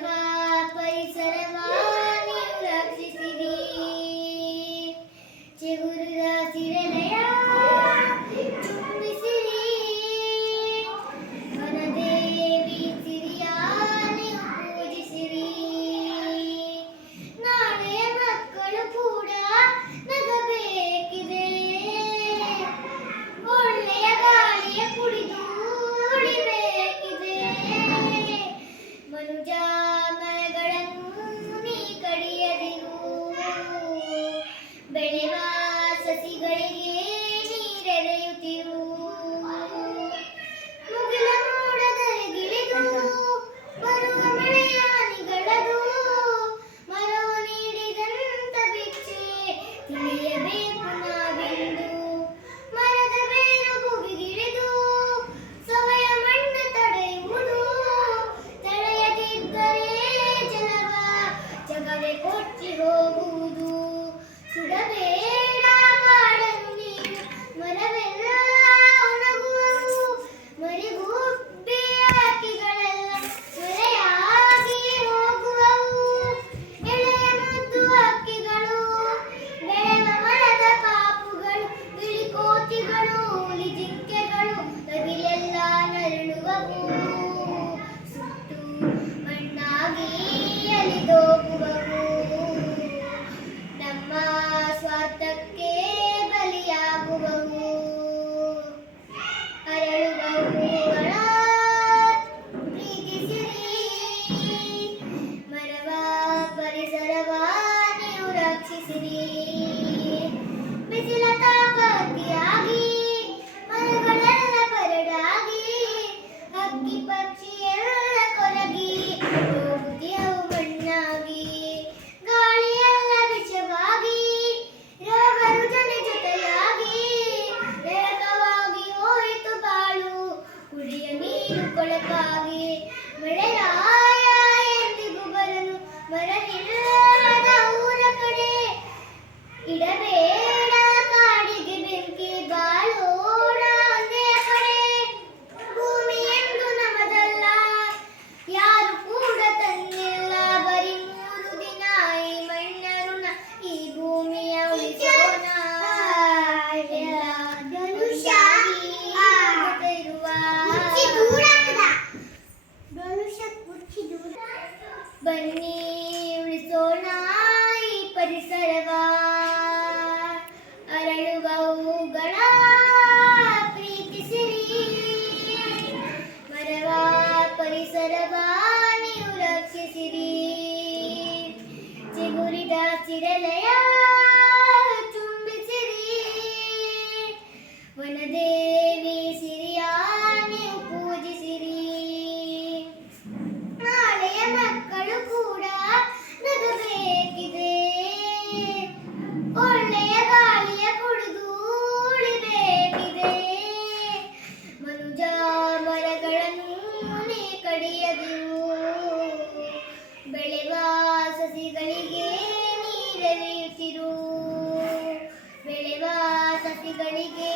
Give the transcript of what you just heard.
Bye. Amen. ಬನ್ನಿ ಉಳಿಸೋಣ ಈ ಪರಿಸರವ. ಅರಳುವ ಹೂಗಳ ಪ್ರೀತಿಸಿರಿ. ಮರವ ಪರಿಸರವ ನೀವು ರಕ್ಷಿಸಿರಿ. ಚಿಗುರಿದ ಚಿರಲಯ ನಡೆಯದೆವು ಬೆಳೆವ ಸಸಿಗಳಿಗೆ ನೀರರಿಯುತ್ತಿರು ಬೆಳೆವ ಸಸಿಗಳಿಗೆ